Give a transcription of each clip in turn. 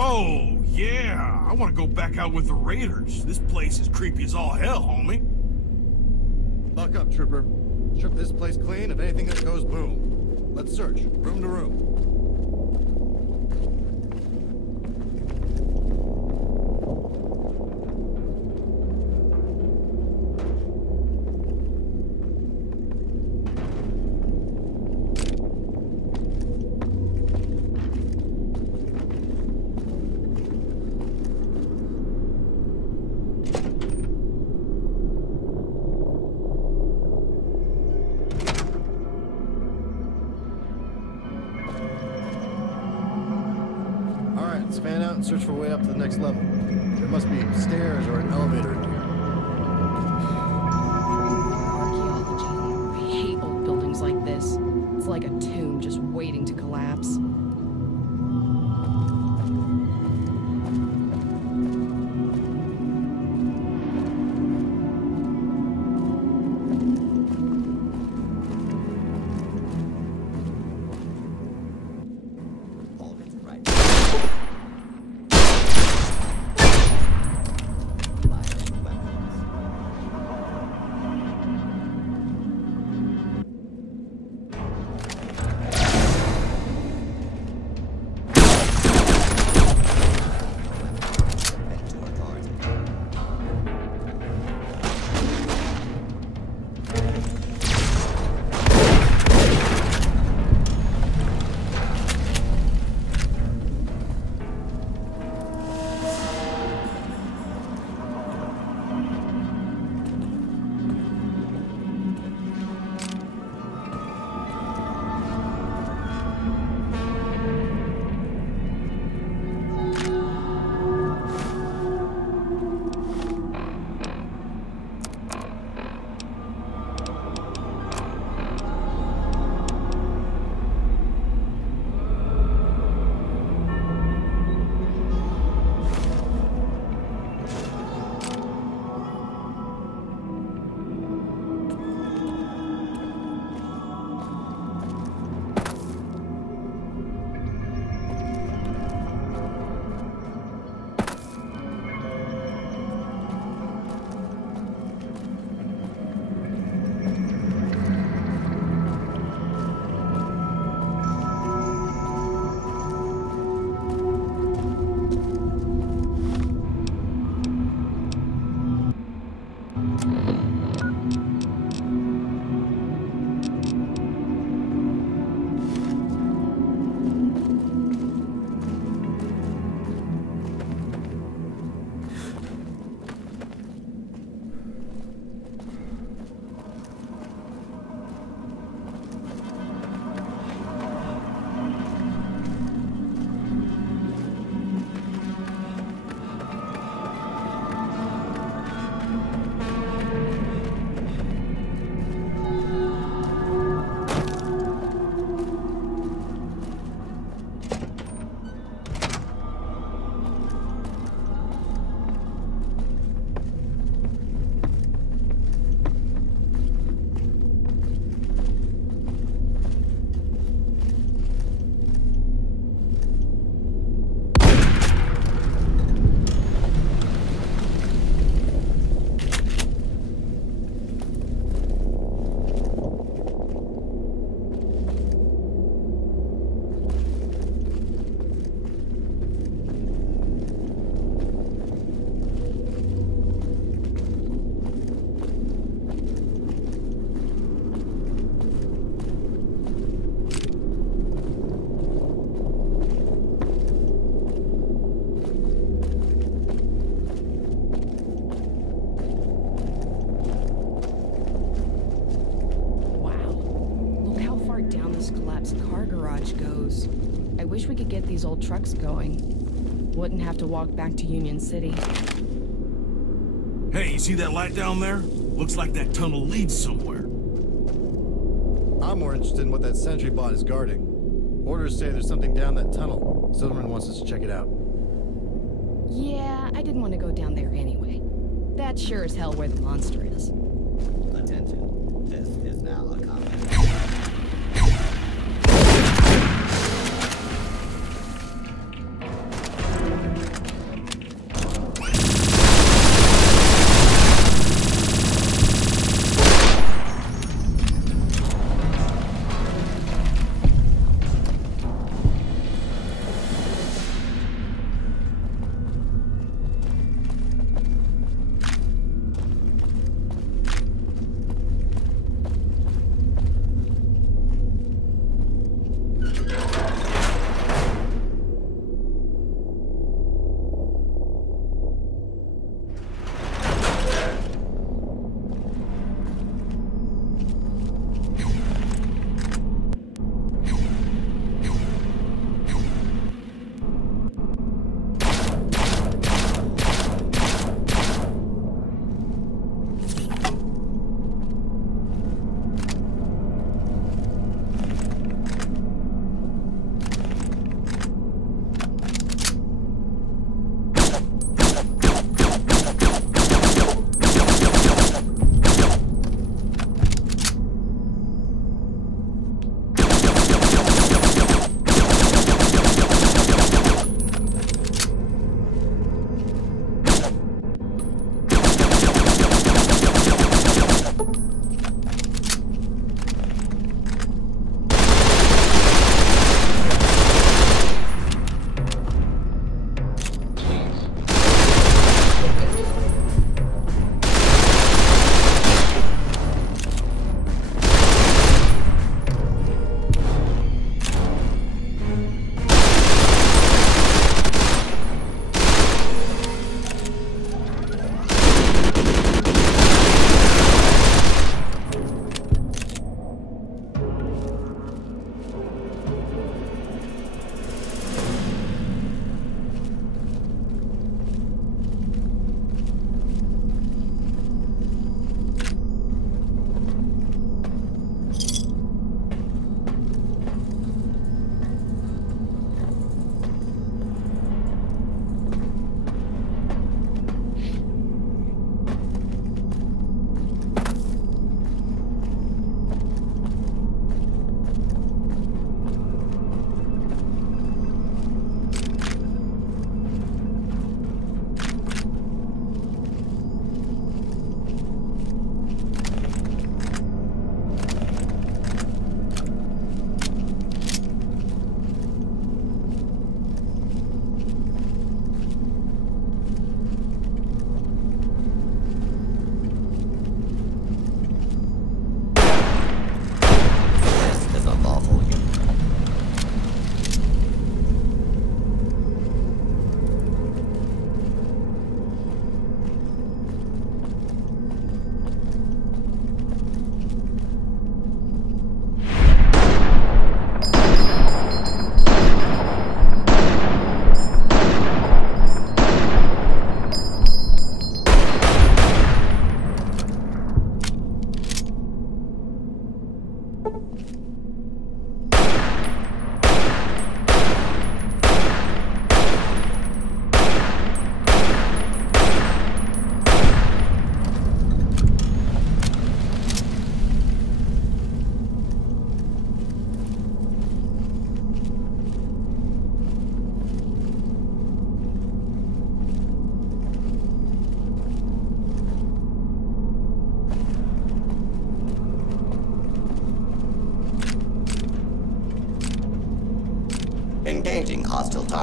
Oh, yeah. I want to go back out with the Raiders. This place is creepy as all hell, homie. Buck up, Trooper. Strip this place clean. If anything that goes, boom. Let's search, room to room. Fan out and search for a way up to the next level. There must be stairs or an elevator in here. Archaeology. I hate old buildings like this. It's like a tomb just waiting to collapse. Wish we could get these old trucks going. Wouldn't have to walk back to Union City. Hey, you see that light down there? Looks like that tunnel leads somewhere. I'm more interested in what that sentry bot is guarding. Orders say there's something down that tunnel. Silverman wants us to check it out. Yeah, I didn't want to go down there anyway. That's sure as hell where the monster is. Attention. This is now a combat.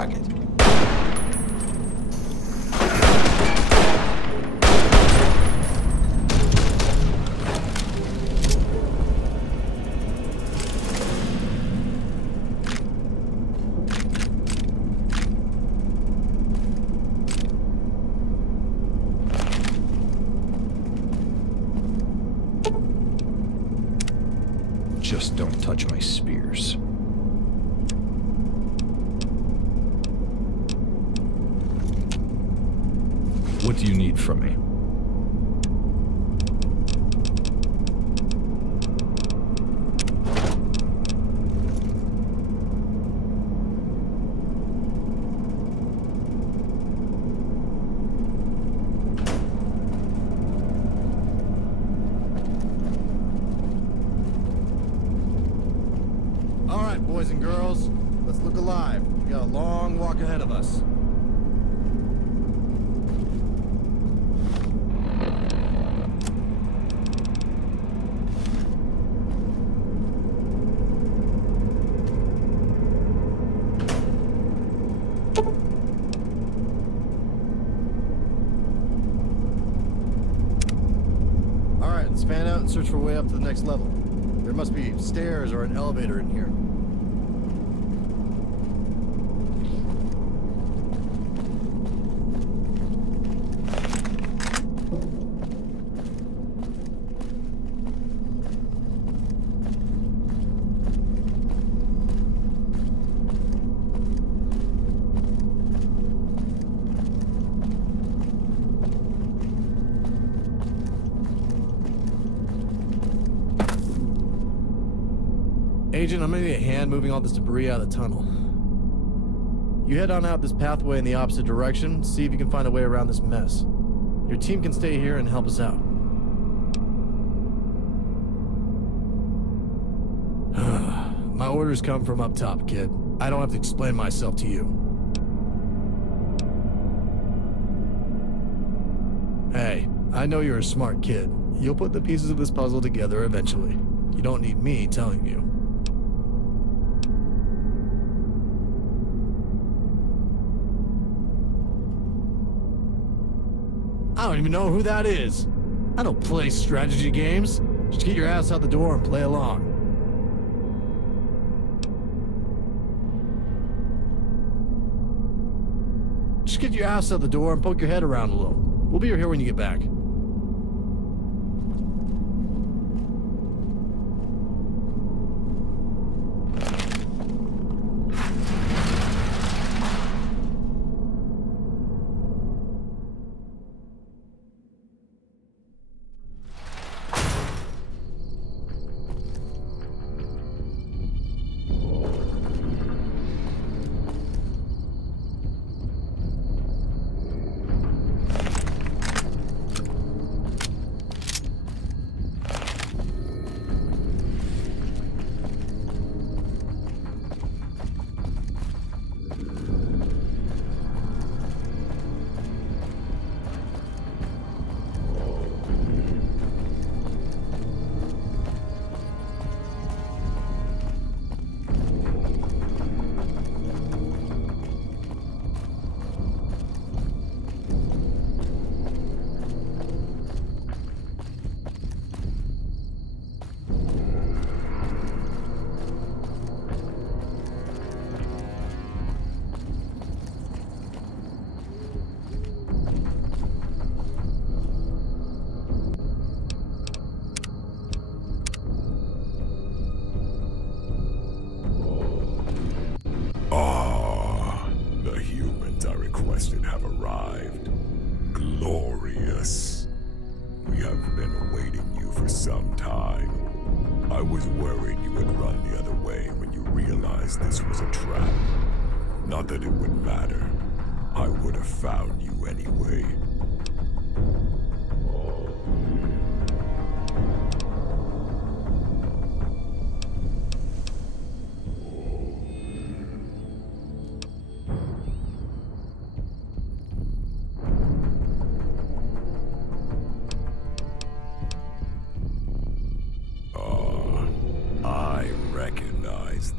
target. Just don't touch my spears. What do you need from me? All right, boys and girls, let's look alive. We got a long walk ahead of us. All right, let's fan out and search for a way up to the next level. There must be stairs or an elevator in here. Agent, I'm gonna need a hand moving all this debris out of the tunnel. You head on out this pathway in the opposite direction, see if you can find a way around this mess. Your team can stay here and help us out. My orders come from up top, kid. I don't have to explain myself to you. Hey, I know you're a smart kid. You'll put the pieces of this puzzle together eventually. You don't need me telling you. I don't even know who that is. I don't play strategy games. Just get your ass out the door and play along. Just get your ass out the door and poke your head around a little. We'll be here when you get back. Have arrived. Glorious. We have been awaiting you for some time. I was worried you would run the other way when you realized this was a trap. Not that it would matter. I would have found you anyway.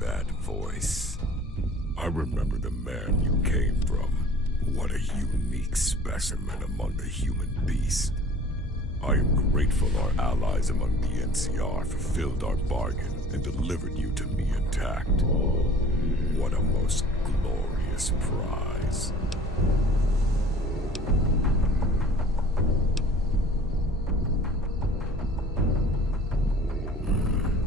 That voice. I remember the man you from. What a unique specimen among the human beast. I am grateful our allies among the NCR fulfilled our bargain and delivered you to me intact. What a most glorious prize.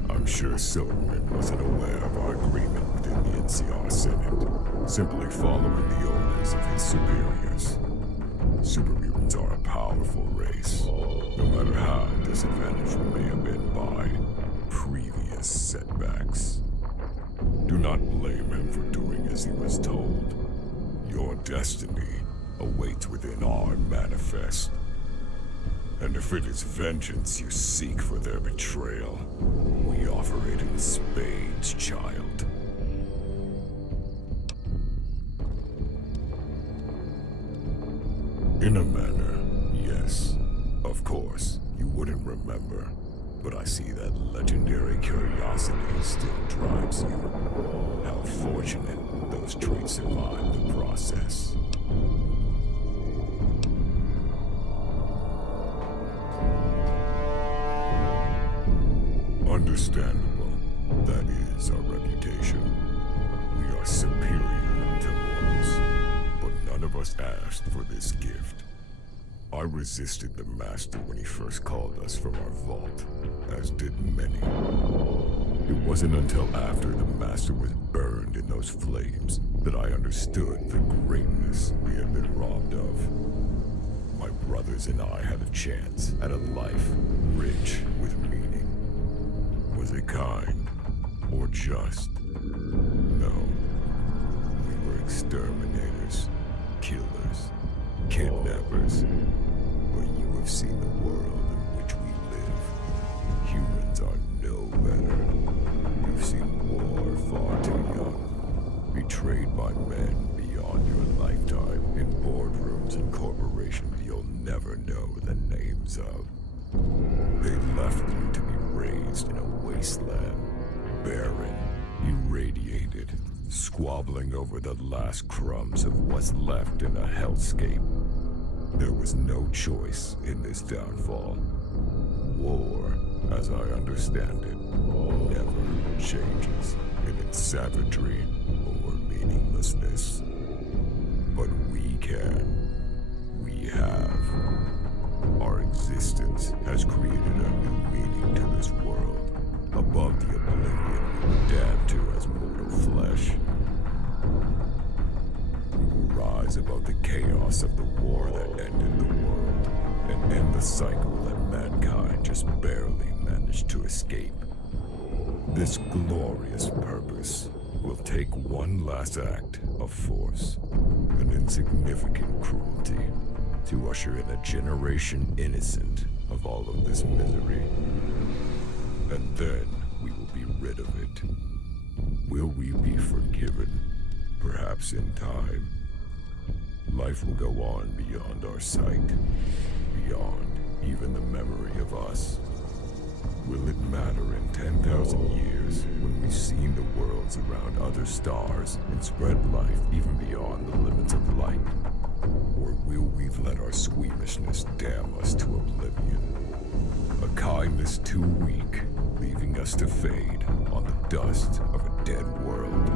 I'm sure Silverman wasn't aware of our agreement within the NCR Senate, simply following the orders of his superiors. Supermutants are a powerful race, no matter how disadvantaged we may have been by previous setbacks. Do not blame him for doing as he was told. Your destiny awaits within our manifest. And if it is vengeance you seek for their betrayal, we offer it in spades, child. In a manner, yes. Of course, you wouldn't remember. But I see that legendary curiosity still drives you. How fortunate those traits survived the process. Understandable. That is our reputation. We are superior to mortals. But none of us asked for this gift. I resisted the Master when he first called us from our vault, as did many. It wasn't until after the Master was burned in those flames that I understood the greatness we had been robbed of. My brothers and I had a chance at a life rich with meaning. Was it kind or just? No. We were exterminators, killers, kidnappers. But you have seen the world in which we live. Humans are no better. You've seen war far too young. Betrayed by men beyond your lifetime in boardrooms and corporations you'll never know the names of. They left you to be raised in a wasteland, barren, irradiated, squabbling over the last crumbs of what's left in a hellscape. There was no choice in this downfall. War, as I understand it, never changes in its savagery or meaninglessness. But we can. We have. Our existence has created a new meaning to this world, above the oblivion we were damned to as mortal flesh. We will rise above the chaos of the war that ended the world, and end the cycle that mankind just barely managed to escape. This glorious purpose will take one last act of force, an insignificant cruelty, to usher in a generation innocent of all of this misery. And then we will be rid of it. Will we be forgiven? Perhaps in time. Life will go on beyond our sight, beyond even the memory of us. Will it matter in 10,000 years when we've seen the worlds around other stars and spread life even beyond the limits of light? Or will we let our squeamishness damn us to oblivion? A kindness too weak, leaving us to fade on the dust of a dead world.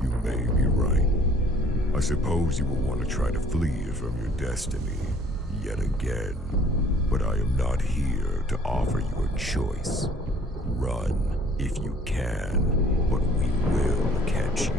You may be right. I suppose you will want to try to flee from your destiny yet again. But I am not here to offer you a choice. Run if you can, but we will catch you.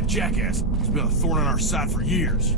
that jackass. He's been a thorn in our side for years.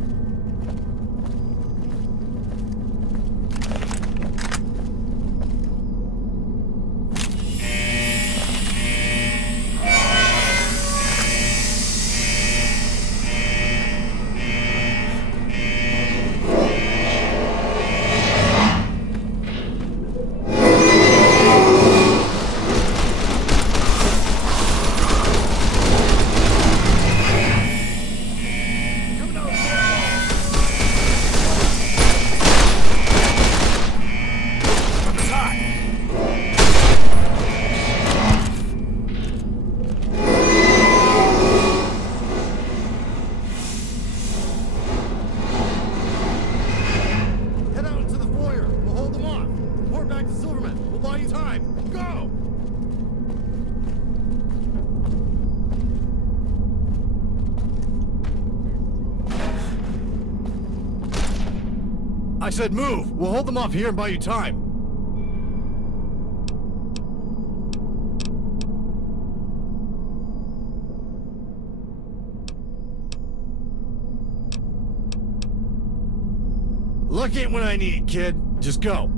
I said move! We'll hold them off here and buy you time. Luck ain't what I need, kid. Just go.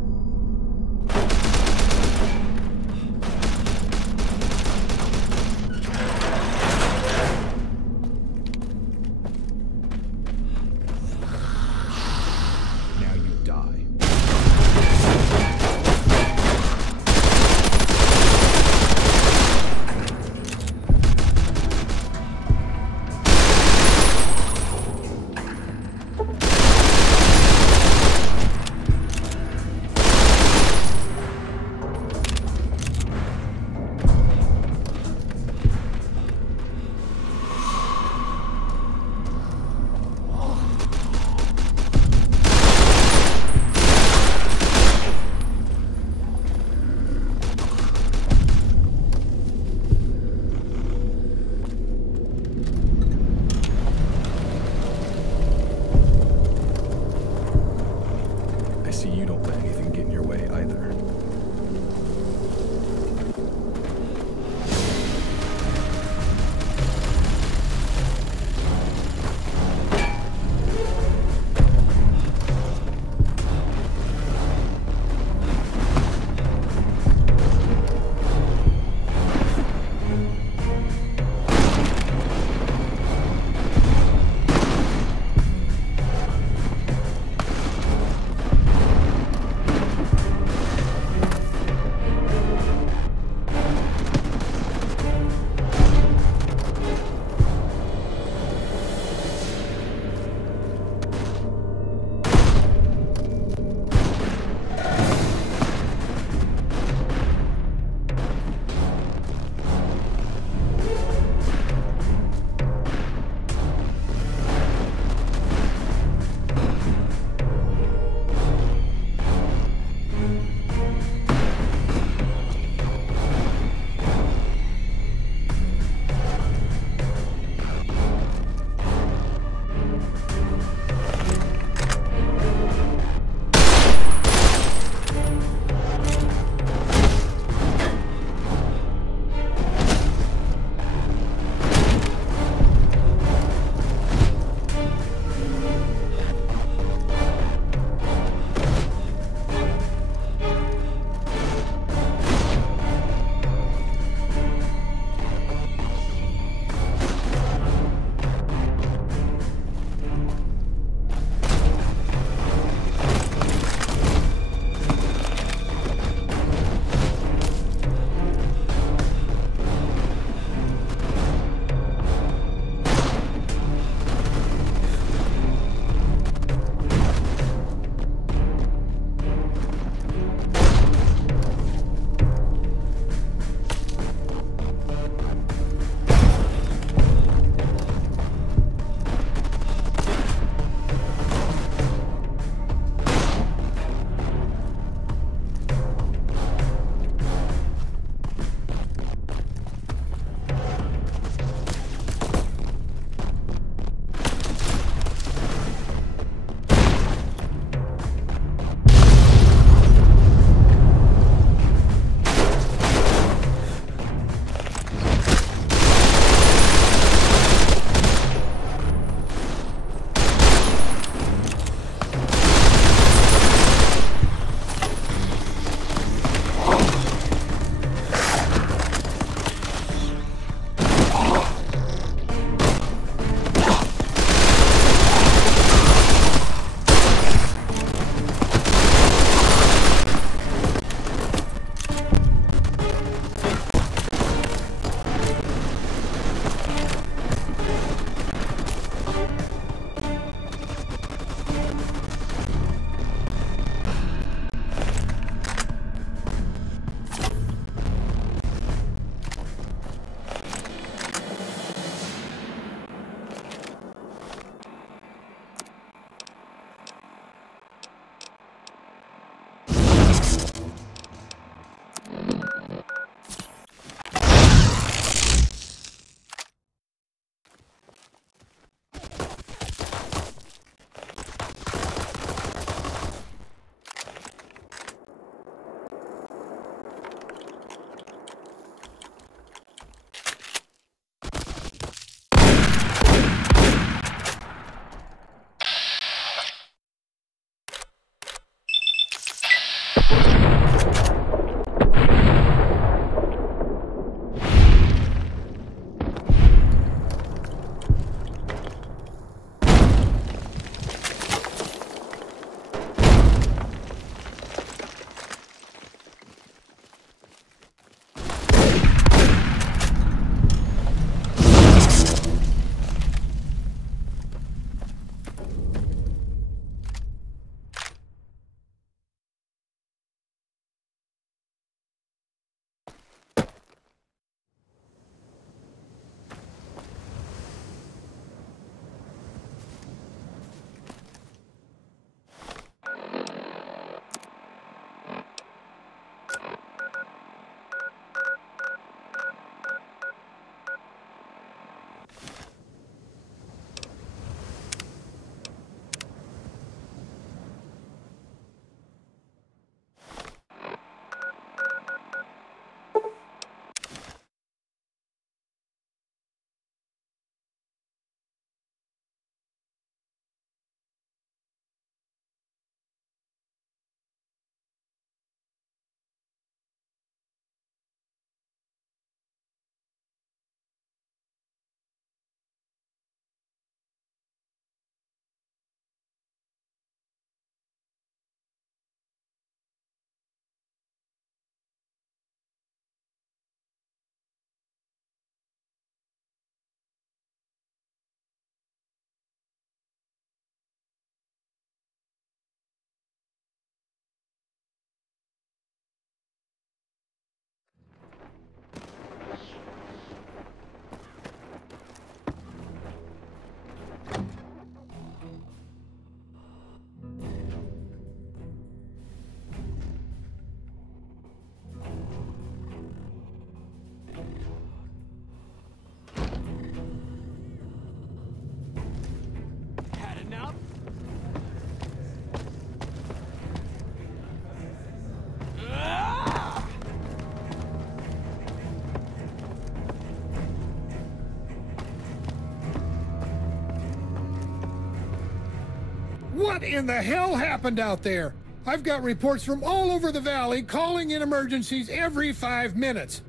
What in the hell happened out there? I've got reports from all over the valley calling in emergencies every 5 minutes.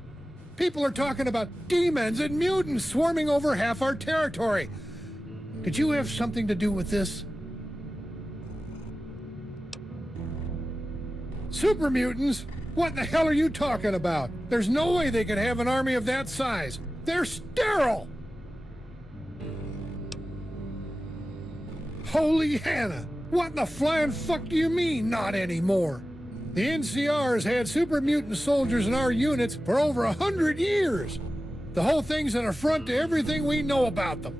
People are talking about demons and mutants swarming over half our territory. Did you have something to do with this? Super mutants? What in the hell are you talking about? There's no way they could have an army of that size. They're sterile! Holy Hannah! What in the flying fuck do you mean, not anymore? The NCR has had super mutant soldiers in our units for over 100 years. The whole thing's an affront to everything we know about them.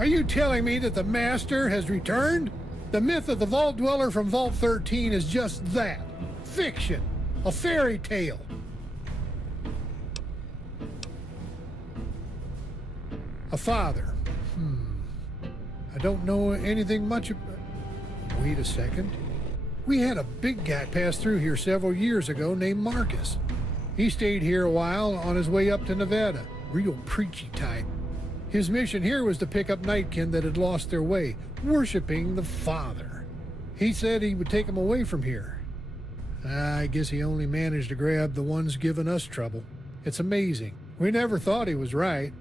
Are you telling me that the Master has returned? The myth of the Vault Dweller from Vault 13 is just that. Fiction. A fairy tale. A father. I don't know anything much about... Wait a second. We had a big guy pass through here several years ago named Marcus. He stayed here a while on his way up to Nevada. Real preachy type. His mission here was to pick up Nightkin that had lost their way, worshiping the Father. He said he would take them away from here. I guess he only managed to grab the ones giving us trouble. It's amazing. We never thought he was right.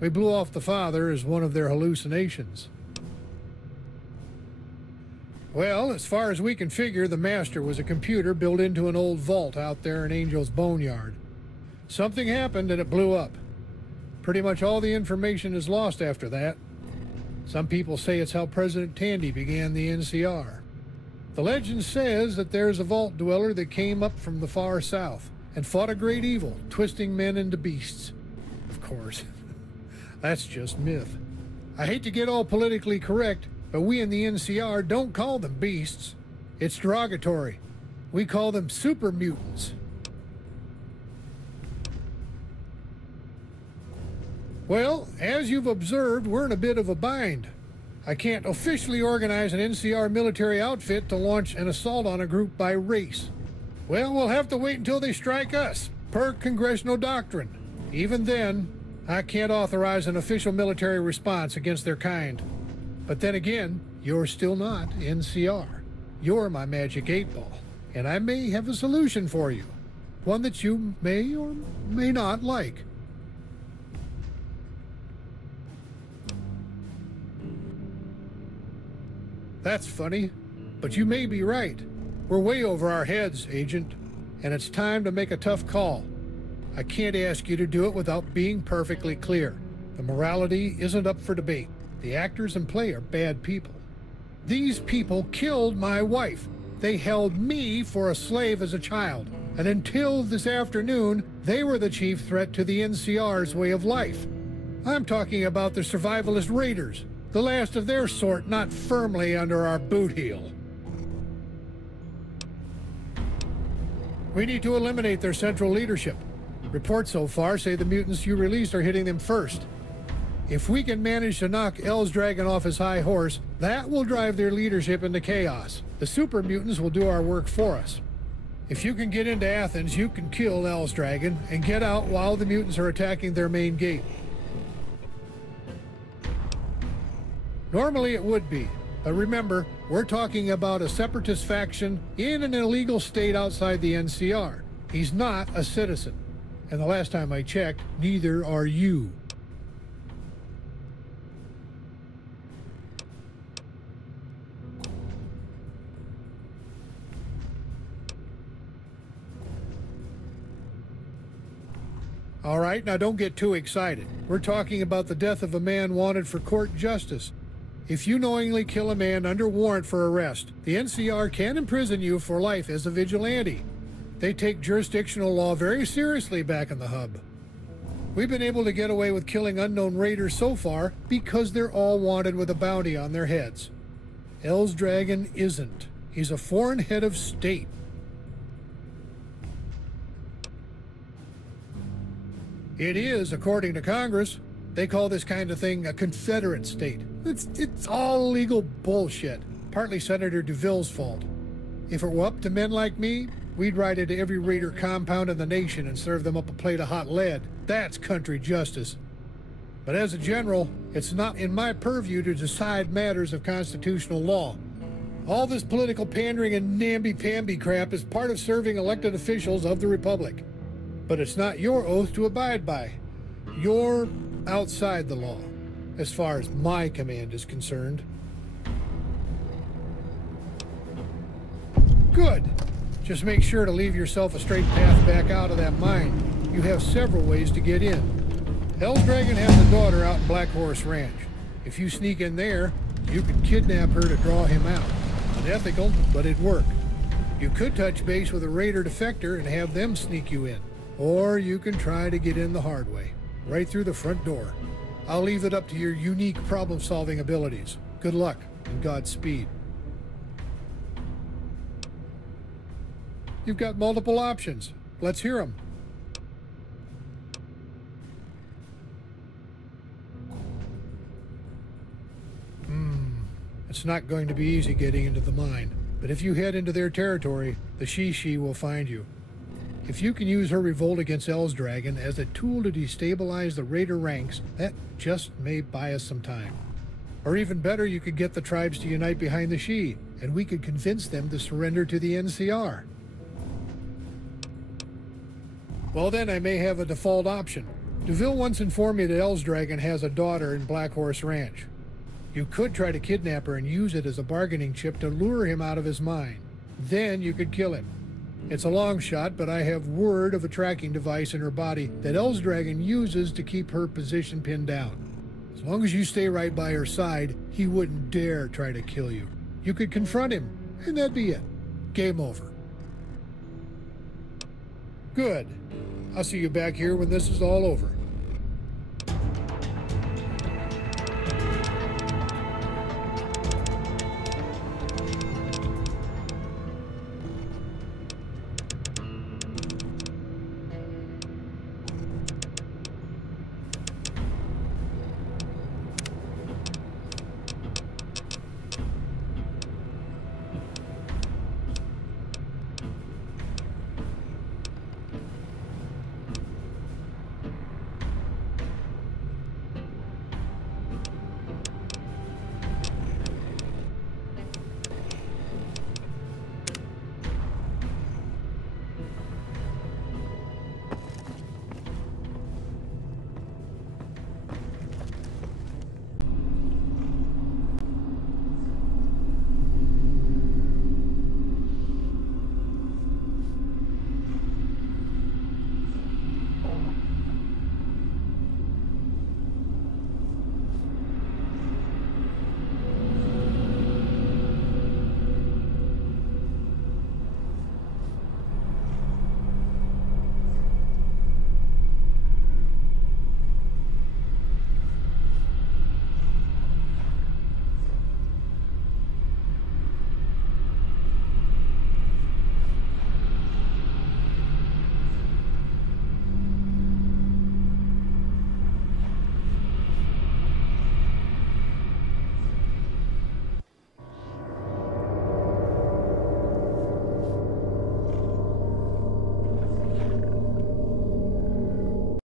We blew off the Father as one of their hallucinations. Well, as far as we can figure, the Master was a computer built into an old vault out there in Angel's Boneyard. Something happened and it blew up. Pretty much all the information is lost after that. Some people say it's how President Tandy began the NCR. The legend says that there's a Vault Dweller that came up from the far south and fought a great evil, twisting men into beasts. Of course, that's just myth. I hate to get all politically correct, but we in the NCR don't call them beasts. It's derogatory. We call them super mutants. Well, as you've observed, we're in a bit of a bind. I can't officially organize an NCR military outfit to launch an assault on a group by race. Well, we'll have to wait until they strike us, per congressional doctrine. Even then, I can't authorize an official military response against their kind. But then again, you're still not NCR. You're my magic 8-ball, and I may have a solution for you. One that you may or may not like. That's funny, but you may be right. We're way over our heads, Agent, and it's time to make a tough call. I can't ask you to do it without being perfectly clear. The morality isn't up for debate. The actors in play are bad people. These people killed my wife. They held me for a slave as a child, and until this afternoon, they were the chief threat to the NCR's way of life. I'm talking about the survivalist raiders, the last of their sort not firmly under our boot heel. We need to eliminate their central leadership. Reports so far say the mutants you released are hitting them first. If we can manage to knock Dragon off his high horse, that will drive their leadership into chaos. The super mutants will do our work for us. If you can get into Athens, you can kill Dragon and get out while the mutants are attacking their main gate. Normally it would be, but remember, we're talking about a separatist faction in an illegal state outside the NCR. He's not a citizen. And the last time I checked, neither are you. All right, now don't get too excited. We're talking about the death of a man wanted for court justice. If you knowingly kill a man under warrant for arrest, the NCR can imprison you for life as a vigilante. They take jurisdictional law very seriously back in the hub. We've been able to get away with killing unknown raiders so far because they're all wanted with a bounty on their heads. Dragon isn't. He's a foreign head of state. It is, according to Congress. They call this kind of thing a Confederate state. It's all legal bullshit. Partly Senator DeVille's fault. If it were up to men like me, we'd ride into every raider compound in the nation and serve them up a plate of hot lead. That's country justice. But as a general, it's not in my purview to decide matters of constitutional law. All this political pandering and namby-pamby crap is part of serving elected officials of the Republic. But it's not your oath to abide by. You're outside the law, as far as my command is concerned. Good. Just make sure to leave yourself a straight path back out of that mine. You have several ways to get in. Dragon has a daughter out in Black Horse Ranch. If you sneak in there, you could kidnap her to draw him out. Unethical, but it'd work. You could touch base with a raider defector and have them sneak you in. Or you can try to get in the hard way, right through the front door. I'll leave it up to your unique problem-solving abilities. Good luck and Godspeed. You've got multiple options. Let's hear them. It's not going to be easy getting into the mine, but if you head into their territory, the She will find you. If you can use her revolt against Dragon as a tool to destabilize the raider ranks, that just may buy us some time. Or even better, you could get the tribes to unite behind the She, and we could convince them to surrender to the NCR. Well then, I may have a default option. DeVille once informed me that Dragon has a daughter in Black Horse Ranch. You could try to kidnap her and use it as a bargaining chip to lure him out of his mine. Then you could kill him. It's a long shot, but I have word of a tracking device in her body that Dragon uses to keep her position pinned down. As long as you stay right by her side, he wouldn't dare try to kill you. You could confront him, and that'd be it. Game over. Good. I'll see you back here when this is all over.